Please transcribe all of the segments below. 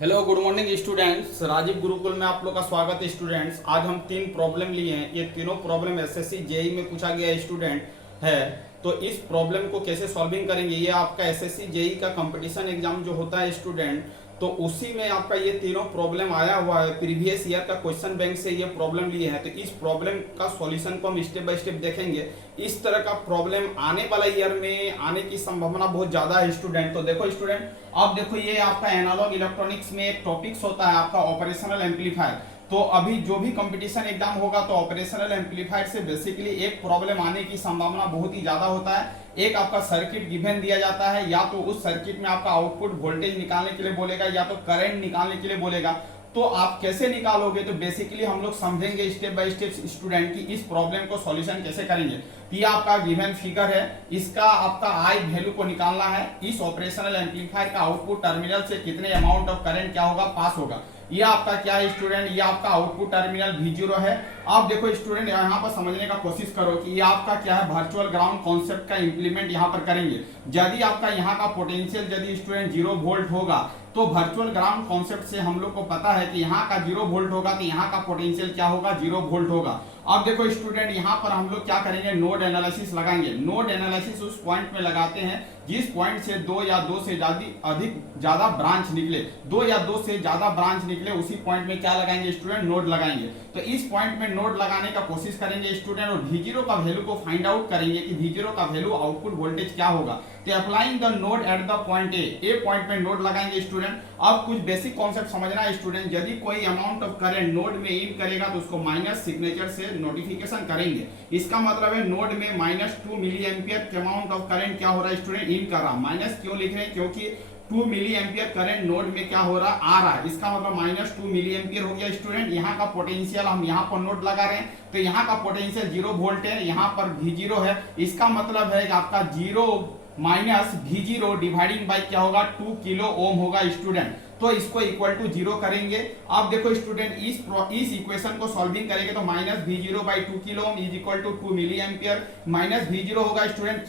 Hello good morning students, Rajiv Gurukul में आप लोग का स्वागत है। स्टूडेंट्स, आज हम 3 प्रॉब्लम लिए हैं। ये तीनों प्रॉब्लम एसएससी जेई में पूछा गया स्टूडेंट है। तो इस प्रॉब्लम को कैसे सॉल्विंग करेंगे, ये आपका एसएससी जेई का कंपटीशन एग्जाम जो होता है स्टूडेंट, तो उसी में आपका ये तीनों प्रॉब्लम आया हुआ है। प्रीवियस ईयर का क्वेश्चन बैंक से ये प्रॉब्लम लिए हैं। तो इस प्रॉब्लम का सॉल्यूशन को हम स्टेप बाय स्टेप देखेंगे। इस तरह का प्रॉब्लम आने वाला ईयर में आने की संभावना बहुत ज्यादा है स्टूडेंट। तो देखो स्टूडेंट, अब देखो ये आपका एनालॉग इलेक्ट्रॉनिक्स में एक टॉपिक्स होता है आपका ऑपरेशनल एम्पलीफायर। तो अभी जो भी कंपटीशन एग्जाम होगा तो ऑपरेशनल एम्पलीफायर से बेसिकली एक प्रॉब्लम आने की संभावना बहुत ही ज्यादा होता है। एक आपका सर्किट गिवन दिया जाता है, या तो उस सर्किट में आपका आउटपुट वोल्टेज निकालने के लिए बोलेगा या तो करंट निकालने के लिए बोलेगा। तो आप कैसे निकालोगे, तो बेसिकली हम लोग समझेंगे स्टेप बाय स्टेप स्टूडेंट की इस प्रॉब्लम को सॉल्यूशन कैसे करेंगे। तो ये आपका गिवन फिगर है, इसका आपका आई वैल्यू को निकालना है। इस ऑपरेशनल एम्पलीफायर का आउटपुट टर्मिनल से कितने अमाउंट ऑफ करंट क्या होगा, पास होगा। ये आपका क्या है स्टूडेंट, ये आपका आउटपुट टर्मिनल V0 है। आप देखो स्टूडेंट, यहाँ पर समझने का कोशिश करो कि ये आपका क्या है, वर्चुअल ग्राउंड कॉन्सेप्ट का इंप्लीमेंट यहाँ पर करेंगे। यदि आपका यहाँ का पोटेंशियल यदि स्टूडेंट 0 वोल्ट होगा, तो वर्चुअल ग्राउंड कॉन्सेप्ट से हम लोग को पता है कि यहाँ का 0 वोल्ट होगा तो यहाँ का पोटेंशियल क्या होगा, 0 वोल्ट होगा। अब देखो स्टूडेंट, यहाँ पर हम लोग क्या करेंगे, नोड एनालिसिस लगाएंगे। नोड एनालिसिस उस पॉइंट में लगाते हैं जिस पॉइंट से दो या दो से ज्यादा ब्रांच निकले, दो या दो से ज्यादा ब्रांच निकले, उसी पॉइंट में क्या लगाएंगे स्टूडेंट, नोड लगाएंगे। तो इस पॉइंट में नोड लगाने का कोशिश करेंगे स्टूडेंट, और V0 का वैल्यू को फाइंड आउट करेंगे कि V0 का वैल्यू आउटपुट वोल्टेज क्या होगा। तो applying the node at the point A point में नोड लगाएंगे स्टूडेंट। अब कुछ बेसिक कॉन्सेप्ट समझना है स्टूडेंट, यदि कोई अमाउंट ऑफ करंट नोड में इन करेगा तो उसको माइनस सिग्नेचर से नोटिफिकेशन करेंगे। इसका मतलब है नोड में -2 मिली एम्पियर के अमाउंट ऑफ करंट क्या हो रहा है स्टूडेंट, इन कर रहा। माइनस क्यों लिख रहे हैं, क्योंकि 2 मिली एम्पियर करंट नोड में क्या हो रहा, आ रहा है। इसका मतलब -2 मिली एम्पियर हो गया स्टूडेंट। यहाँ का पोटेंशियल हम यहाँ पर नोड लगा रहे हैं, तो यहाँ का पोटेंशियल 0 वोल्ट है, यहाँ पर V0 है। इसका मतलब है कि आपका 0 माइनस V0 डिवाइडिंग बाई क्या होगा, 2 किलो ओम होगा स्टूडेंट। तो इसको इक्वल टू 0 करेंगे। अब देखो स्टूडेंट, इस इक्वेशन को सॉल्विंग करेंगे तो minus V0 by 2 kilo ohm is equal to 2 milli ampere. Minus V0 होगा स्टूडेंट,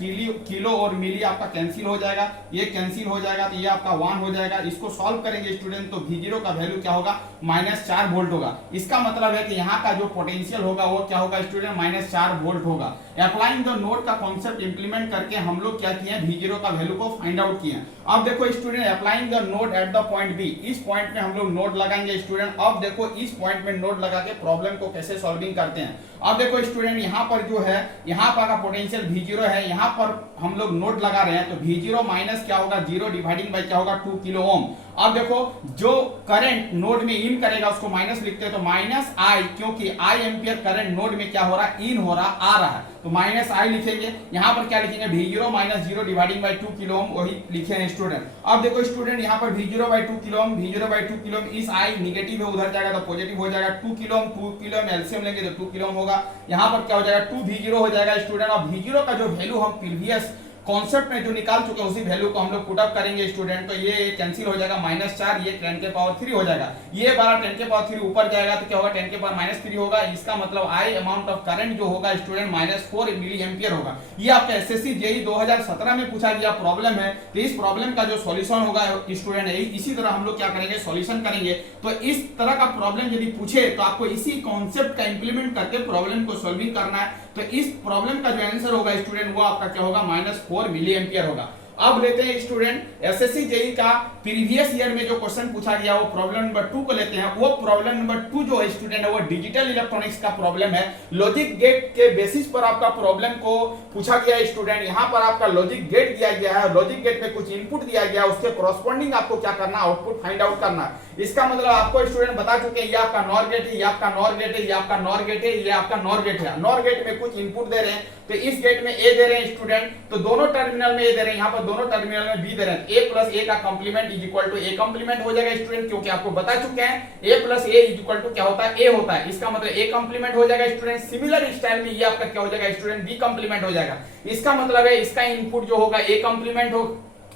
किलो और मिली आपका कैंसिल हो जाएगा, ये कैंसिल हो जाएगा तो ये आपका 1 हो जाएगा। इसको सॉल्व करेंगे स्टूडेंट तो V0 का वैल्यू क्या होगा, -4 वोल्ट होगा। इसका मतलब है कि यहाँ का जो पोटेंशियल होगा वो क्या होगा स्टूडेंट, -4 वोल्ट होगा। अप्लाइंग द नोड का कॉन्सेप्ट इंप्लीमेंट करके हम लोग क्या किए, V0 का वैल्यू को फाइंड आउट किए। अब देखो student, applying the node at the point B, इस पॉइंट में हम लोग नोड लगाएंगे स्टूडेंट। अब देखो इस पॉइंट में नोड लगा के प्रॉब्लम को कैसे सॉल्विंग करते हैं। अब देखो स्टूडेंट, यहाँ पर जो है, यहाँ पर का पोटेंशियल V0 है, यहाँ पर हम लोग नोड लगा रहे हैं तो V0 माइनस क्या होगा, 0 डिवाइडिंग बाई क्या होगा, 2 किलो ओम। अब देखो जो करंट नोड में इन करेगा उसको माइनस लिखते हैं, तो -I, क्योंकि I एम्पियर करंट नोड में क्या हो रहा है, इन हो रहा, आ रहा है, तो -I लिखेंगे। यहाँ पर क्या लिखेंगे, V0 minus 0 dividing by 2 kilo ओम, वही लिखे हैं स्टूडेंट। अब देखो स्टूडेंट, यहाँ पर V0 by 2 kilo Om, V0 by 2 kilo ओम, इस I निगेटिव है उधर जाएगा तो पॉजिटिव हो जाएगा। 2 किलो ओम एलसीएम लेंगे तो 2 किलो ओम होगा। यहाँ पर क्या हो जाएगा, 2 V0 हो जाएगा स्टूडेंट। और V0 का जो वैल्यू हम प्रीवियस कॉन्सेप्ट में जो निकाल चुके हैं उसी वैल्यू को हम लोग पुट अप करेंगे स्टूडेंट। तो ये कैंसिल हो जाएगा, -4, ये 10 के पावर 3 हो जाएगा। ये 12 10 के पावर 3 ऊपर जाएगा तो क्या होगा, 10 के पावर -3 होगा। इसका मतलब आई अमाउंट ऑफ करंट जो होगा स्टूडेंट, -4 मिली एम्पियर होगा। ये आपका एसएससी जेई 2017 में पूछा गया प्रॉब्लम है। तो इस प्रॉब्लम का जो सॉल्यूशन होगा स्टूडेंट, इसी तरह हम लोग क्या करेंगे, सॉल्यूशन करेंगे। तो इस तरह का प्रॉब्लम यदि पूछे तो आपको इसी कॉन्सेप्ट का इंप्लीमेंट करके प्रॉब्लम को सॉल्विंग करना है। तो इस प्रॉब्लम का जो आंसर होगा स्टूडेंट, वो आपका क्या होगा, -4 मिली एम्पियर होगा। अब लेते हैं स्टूडेंट एसएससी जेई का प्रीवियस ईयर में जो क्वेश्चन पूछा गया वो प्रॉब्लम नंबर 2 को लेते हैं। वो प्रॉब्लम नंबर 2 जो है स्टूडेंट है वो डिजिटल इलेक्ट्रॉनिक्स का प्रॉब्लम है। लॉजिक गेट के बेसिस पर आपका प्रॉब्लम को पूछा गया है स्टूडेंट। यहाँ पर आपका लॉजिक गेट दिया गया है, लॉजिक गेट में कुछ इनपुट दिया गया है, उसके कॉरस्पॉन्डिंग आपको क्या करना, आउटपुट फाइंड आउट करना है। इसका मतलब आपको स्टूडेंट बता चुके हैं, ये आपका नॉर गेट है, ये आपका नॉर गेट है, ये आपका नॉर गेट है, ये आपका नॉर गेट है। नॉर गेट में कुछ इनपुट दे रहे हैं, तो इस गेट में ए दे रहे हैं स्टूडेंट, तो दोनों टर्मिनल में ए दे रहे हैं, यहाँ पर दोनों टर्मिनल में बी दे रहे हैं। ए प्लस ए का complement is equal to A complement हो जाएगा स्टूडेंट, क्योंकि आपको बता चुके हैं A plus A is equal to क्या होता है, ए होता है। इसका मतलब ए कंप्लीमेंट हो जाएगा स्टूडेंट। सिमिलर स्टाइल में ये आपका क्या हो जाएगा स्टूडेंट, बी कंप्लीमेंट हो जाएगा। इसका मतलब है इसका इनपुट जो होगा ए कंप्लीमेंट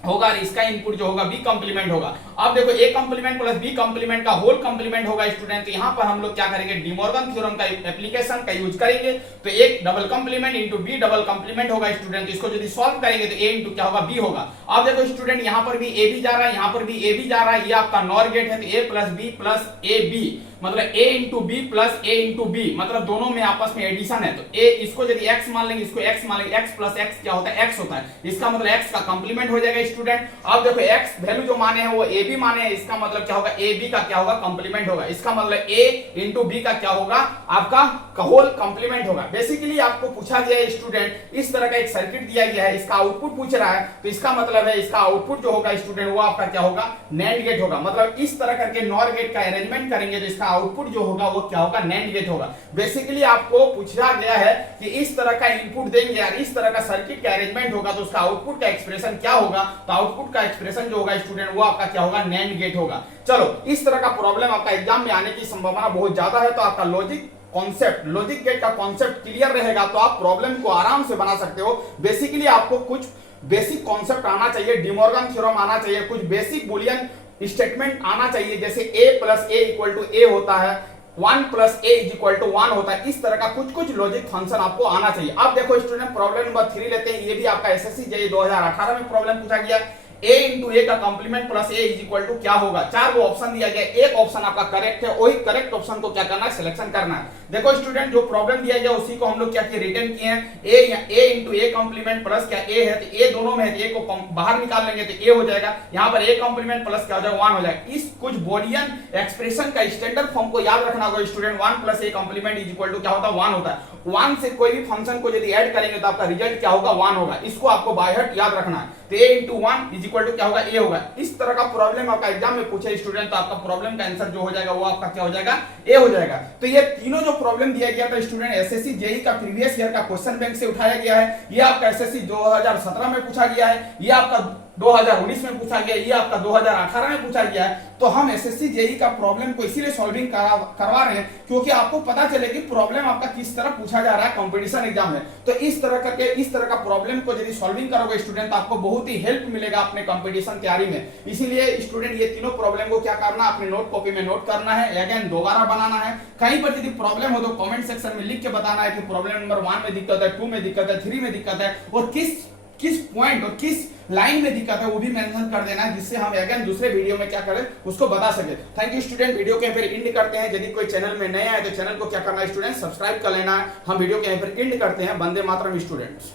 होगा और इसका इनपुट जो होगा बी कंप्लीमेंट होगा। अब देखो A complement plus B complement का होल कंप्लीमेंट होगा स्टूडेंट। तो यहां पर हम लोग क्या करेंगे, डी मॉर्गन थ्योरम का एप्लीकेशन का यूज करेंगे। तो एक double complement into B double complement होगा स्टूडेंट। इसको यदि सॉल्व करेंगे तो ए इंटू क्या होगा, बी होगा। अब देखो स्टूडेंट यहां पर भी ए भी जा रहा है, यहां पर भी ए भी जा रहा है, ये आपका नॉर गेट है। तो A plus B plus A B मतलब a into B plus A into B, मतलब दोनों में आपस में एडिशन है। तो a इसको यदि x मान लेंगे, इसको x मान लेंगे, x प्लस x क्या होता है, x होता है। इसका मतलब x का कंप्लीमेंट हो जाएगा स्टूडेंट। अब देखो x वैल्यू जो माने हैं वो a भी माने हैं, इसका मतलब क्या होगा, a b का क्या होगा, कंप्लीमेंट होगा। इसका मतलब a इंटू b का क्या होगा, आपका होल कंप्लीमेंट होगा। बेसिकली आपको पूछा गया है स्टूडेंट, इस तरह का एक सर्किट दिया गया है, इसका आउटपुट पूछ रहा है। तो इसका मतलब है इसका आउटपुट जो होगा स्टूडेंट वो आपका क्या होगा, नैंड गेट होगा। मतलब इस तरह करके नॉर गेट का अरेंजमेंट करेंगे तो इसका आउटपुट जो होगा वो क्या होगा, नैंड गेट होगा। बेसिकली आपको पूछा गया है कि इस तरह का इनपुट देंगे और इस तरह का सर्किट का अरेंजमेंट होगा तो उसका आउटपुट का एक्सप्रेशन क्या होगा। तो आउटपुट का एक्सप्रेशन जो होगा स्टूडेंट वो आपका क्या होगा, नैंड गेट होगा। चलो इस तरह का प्रॉब्लम आपका एग्जाम में आने की संभावना बहुत ज्यादा है। तो आपका लॉजिक गेट का कॉन्सेप्ट क्लियर रहेगा तो आप प्रॉब्लम को आराम से बना सकते हो। बेसिकली आपको कुछ बेसिक कॉन्सेप्ट आना चाहिए, डी मॉर्गन थ्योरम आना चाहिए, कुछ बेसिक बुलियन स्टेटमेंट आना चाहिए, जैसे a plus A equal to A होता है, 1 plus A is equal to 1 होता है। इस तरह का कुछ लॉजिक फंक्शन आपको आना चाहिए। अब देखो स्टूडेंट प्रॉब्लम नंबर 3 लेते हैं। ये भी आपका एसएससी जेईई 2018 में प्रॉब्लम पूछा गया। a इंटू ए का complement plus A is equal to क्या होगा। 4 ऑप्शन दिया गया, एक ऑप्शन आपका करेक्ट है, वही करेक्ट ऑप्शन को क्या करना है, सिलेक्शन करना है। देखो स्टूडेंट जो प्रॉब्लम दिया गया उसी को हम लोग क्या किए, रिटर्न किए हैं। a into A complement plus क्या a है, तो a दोनों में है, a को बाहर निकाल लेंगे तो a हो जाएगा। यहाँ पर a कंप्लीमेंट प्लस क्या हो जाएगा, 1 हो जाएगा। इस कुछ बोलियन एक्सप्रेशन का स्टैंडर्ड फॉर्म को याद रखना होगा student. 1 plus a complement is equal to क्या होता है, 1 होता है। 1 से कोई भी फंक्शन को यदि ऐड करेंगे तो आपका रिजल्ट क्या होगा, 1 होगा। इसको आपको बाय हार्ट याद रखना है। तो a into 1 is equal to क्या होगा, a होगा। इस तरह का प्रॉब्लम आपका एग्जाम में पूछे स्टूडेंट तो आपका प्रॉब्लम का आंसर जो हो जाएगा वो आपका क्या हो जाएगा, ए हो जाएगा। तो ये तीनों जो प्रॉब्लम दिया गया था स्टूडेंट एसएससी जेईई का प्रीवियस ईयर का क्वेश्चन बैंक से उठाया गया है। ये आपका एसएससी 2017 में पूछा गया है, ये आपका 2019 में पूछा गया, ये आपका 2018 में पूछा गया है। तो हम एसएससी जेईई का प्रॉब्लम को इसीलिए सॉल्विंग करवा रहे हैं क्योंकि आपको पता चले कि प्रॉब्लम आपका किस तरह पूछा जा रहा है कंपटीशन एग्जाम में। तो इस तरह का प्रॉब्लम को यदि सॉल्विंग करोगे स्टूडेंट तो आपको बहुत ही हेल्प मिलेगा अपने कंपटीशन तैयारी में। इसीलिए स्टूडेंट ये तीनों प्रॉब्लम को क्या करना, अपने नोट कॉपी में नोट करना है, अगेन दोबारा बनाना है। कहीं पर यदि प्रॉब्लम हो तो कमेंट सेक्शन में लिख के बताना है कि प्रॉब्लम नंबर 1 में दिक्कत है, 2 में दिक्कत है, 3 में दिक्कत है और किस पॉइंट और किस लाइन में दिक्कत है वो भी मेंशन कर देना है, जिससे हम अगेन दूसरे वीडियो में क्या करें उसको बता सके। Thank you student. वीडियो के फिर एंड करते हैं। यदि कोई चैनल में नया है तो चैनल को क्या करना है स्टूडेंट, सब्सक्राइब कर लेना है। हम वीडियो के फिर एंड करते हैं। वंदे मातरम स्टूडेंट्स।